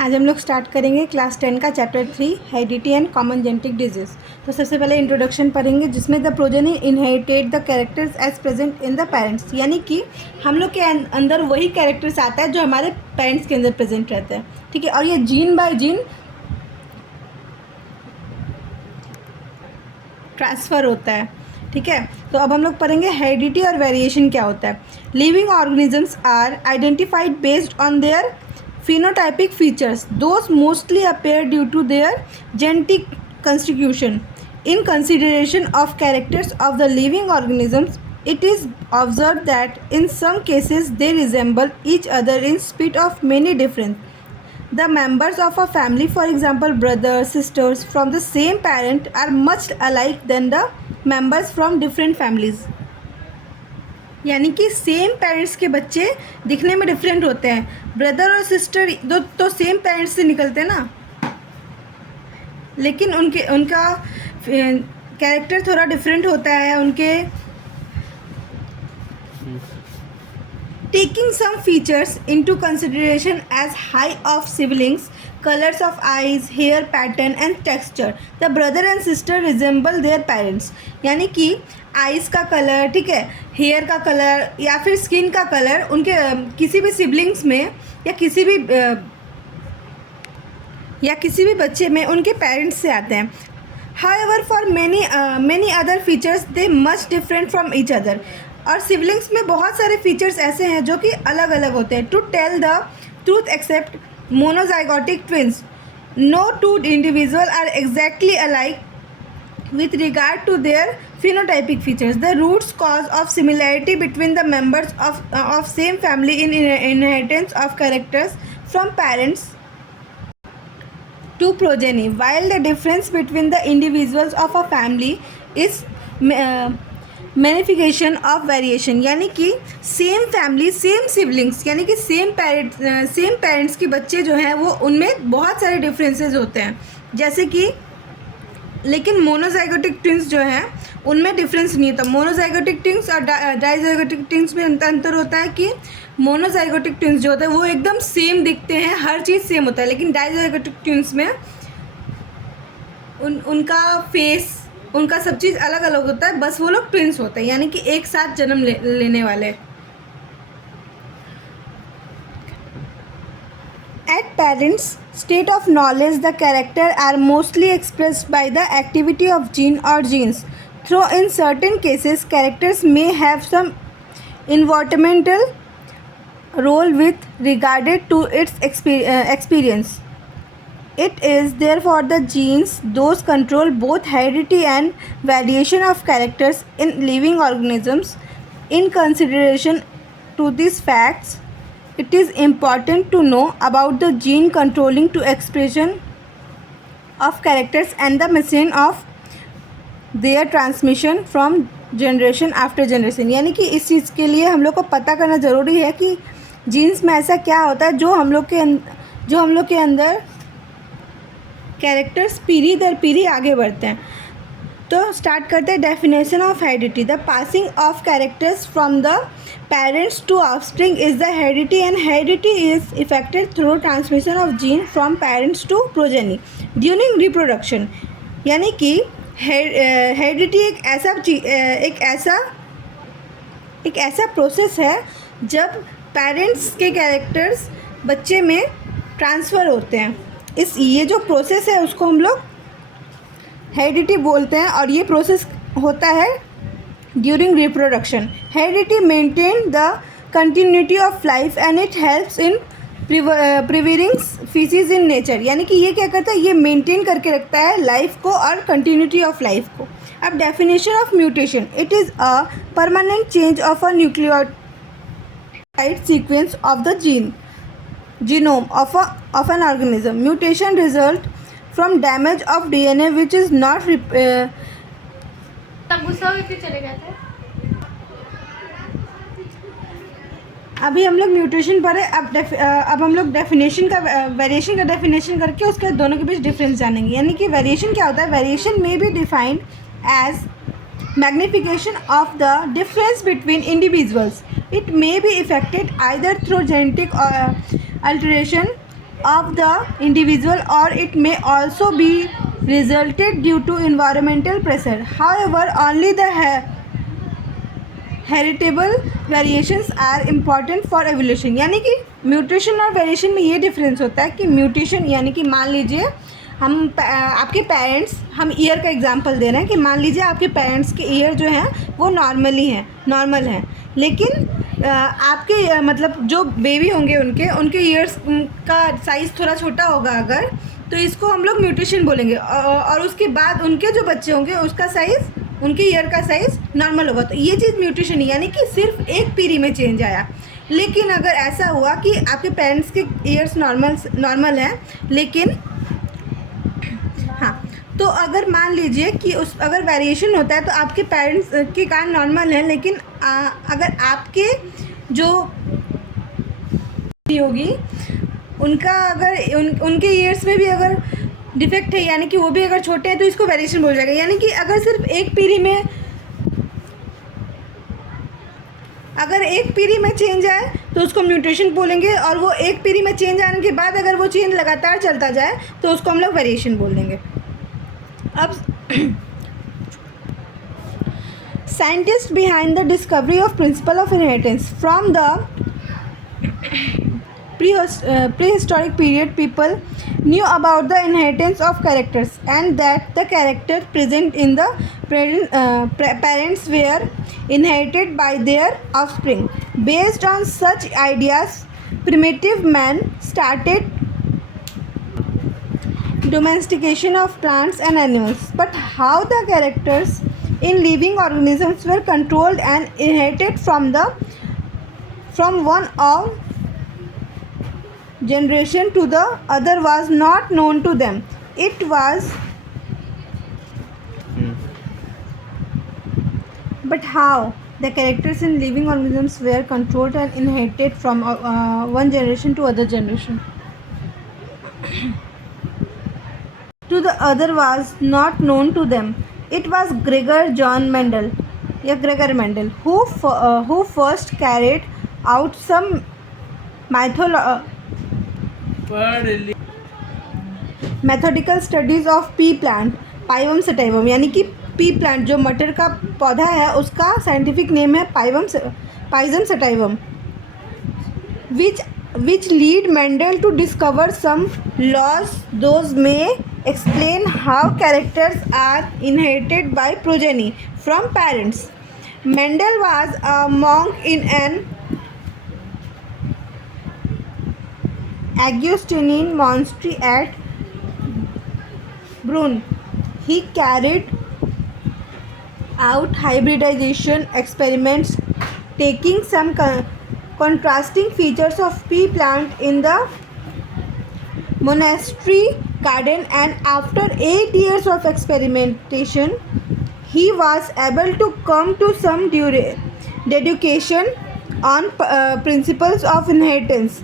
आज हम लोग स्टार्ट करेंगे क्लास 10 का chapter 3 heredity and common genetic disease. तो सबसे पहले इंट्रोडक्शन पढ़ेंगे जिसमें the progeny inherited the characters as present in the parents, यानी कि हम लोग के अंदर वही कैरेक्टर्स आता है जो हमारे पेरेंट्स के अंदर प्रेजेंट रहता है। ठीक है, और ये जीन बाय जीन ट्रांसफ़र होता है। ठीक है, तो अब हम लोग पढ़ेंगे हेरिडिटी और वेरिएशन क्या होता है। Living organisms are identified based on their phenotypic features. Those mostly appear due to their genetic constitution. In consideration of characters of the living organisms, it is observed that in some cases they resemble each other in spite of many differences. The members of a family, for example brothers, sisters from the same parent, are much alike than the members from different families. यानी कि same parents के बच्चे दिखने में different होते हैं। Brother और sister दो तो सेम पेरेंट्स से निकलते हैं ना, लेकिन उनका कैरेक्टर थोड़ा डिफरेंट होता है उनके। Taking some features into consideration as height of siblings, colors of eyes, hair pattern and texture, the brother and sister resemble their parents. यानी कि आइज़ का कलर, ठीक है, हेयर का कलर या फिर स्किन का कलर उनके किसी भी सिबलिंग्स में या किसी भी बच्चे में उनके पेरेंट्स से आते हैं। However, for many other features they much different from each other. और सिबलिंग्स में बहुत सारे फीचर्स ऐसे हैं जो कि अलग अलग होते हैं। To tell the truth except monozygotic twins, no two individual are exactly alike with regard to their phenotypic features. The roots cause of similarity between the members of same family in inheritance of characters from parents to progeny, while the difference between the individuals of a family is manifestation of variation. यानी कि same family same siblings यानी कि same parents के बच्चे जो हैं वो उनमें बहुत सारे डिफरेंसेस होते हैं, जैसे कि लेकिन मोनोजाइगोटिक ट्विंस जो हैं उनमें डिफरेंस नहीं होता। मोनोजाइगोटिक ट्विंस और डाइजाइगोटिक ट्विंस में अंतर होता है कि मोनोजाइगोटिक ट्विंस जो होता है वो एकदम सेम दिखते हैं, हर चीज़ सेम होता है, लेकिन डाइजाइगोटिक ट्विंस में उनका फेस उनका सब चीज़ अलग अलग होता है, बस वो लोग ट्विंस होते हैं यानी कि एक साथ जन्म लेने वाले। At parents' state of knowledge, the character are mostly expressed by the activity of gene or genes. Though in certain cases, characters may have some environmental role with regarded to its experience. It is therefore the genes those control both heredity and variation of characters in living organisms. In consideration to these facts, it is important to know about the gene controlling to expression of characters and the machine of their transmission from generation after generation. यानी कि इस चीज़ के लिए हम लोग को पता करना ज़रूरी है कि जीन्स में ऐसा क्या होता है जो हम लोग के अंदर कैरेक्टर्स पीढ़ी दर पीढ़ी आगे बढ़ते हैं। तो स्टार्ट करते हैं definition of heredity. The passing of characters from the parents to offspring is the heredity and heredity is effected through transmission of gene from parents to progeny during reproduction. यानी कि हेरिडिटी एक ऐसा process है जब parents के characters बच्चे में transfer होते हैं। ये जो प्रोसेस है उसको हम लोग हेरिडिटी बोलते हैं और ये प्रोसेस होता है during reproduction. Heredity maintain the continuity of life and it helps in preserving species in nature. यानी कि ये क्या करता है, ये मेंटेन करके रखता है लाइफ को और कंटिन्यूटी ऑफ लाइफ को। अब definition of mutation, it is a permanent change of a nucleotide sequence of the genome of an organism. Mutation result from damage of DNA which is not तब गुस्सा होके चले गए थे। अभी हम लोग म्यूटेशन पर है। अब हम लोग डेफिनेशन का वेरिएशन का डेफिनेशन करके उसके दोनों के बीच डिफरेंस जानेंगे। यानी कि वेरिएशन क्या होता है। वेरिएशन में be defined as magnification of the difference between individuals. It may be affected either through genetic alteration of the individual, or it may also be resulted due to environmental pressure. However, only the heritable variations are important for evolution. यानी कि mutation और variation में ये difference होता है कि mutation यानी कि मान लीजिए हम आपके पेरेंट्स, हम ईयर का एग्जांपल दे रहे हैं कि मान लीजिए आपके पेरेंट्स के ईयर जो हैं वो नॉर्मल हैं, लेकिन आपके मतलब जो बेबी होंगे उनके ईयर्स का साइज़ थोड़ा छोटा होगा अगर, तो इसको हम लोग म्यूटेशन बोलेंगे. और उसके बाद उनके जो बच्चे होंगे उसका साइज़, उनके ईयर का साइज़ नॉर्मल होगा. तो ये चीज़ म्यूटेशन है, यानी कि सिर्फ एक पीढ़ी में चेंज आया. लेकिन अगर ऐसा हुआ कि आपके पेरेंट्स के ईयर्स नॉर्मल हैं, लेकिन हाँ, तो अगर मान लीजिए कि अगर वेरिएशन होता है तो आपके पेरेंट्स के कान नॉर्मल हैं, लेकिन अगर आपके जो होगी उनका अगर उनके ईयर्स में भी अगर डिफेक्ट है, यानी कि वो भी अगर छोटे हैं, तो इसको वेरिएशन बोल जाएगा. यानी कि अगर सिर्फ एक पीढ़ी में चेंज आए तो उसको म्यूटेशन बोलेंगे, और वो एक पीढ़ी में चेंज आने के बाद अगर वो चेंज लगातार चलता जाए तो उसको हम लोग वेरिएशन बोल देंगे. अब scientist behind the discovery of principle of inheritance from the prehistoric period, people knew about the inheritance of characters, and that the character present in the parents were inherited by their offspring. Based on such ideas, primitive man started domestication of plants and animals. But how the characters in living organisms were controlled and inherited from one of generation to the other was not known to them. But how the characters in living organisms were controlled and inherited from one generation to other generation to the other was not known to them. It was Gregor Mendel who first carried out some methodical studies of pea plant, Pisum sativum. यानी कि P plant जो मटर का पौधा है उसका scientific name है पाइजम sativum, which lead Mendel to discover some laws those may explain how characters are inherited by progeny from parents. Mendel was a monk in an Augustinian monastery at Brunn. He carried out hybridization experiments, taking some contrasting features of pea plant in the monastery garden, and after 8 years of experimentation, he was able to come to some deduction on principles of inheritance.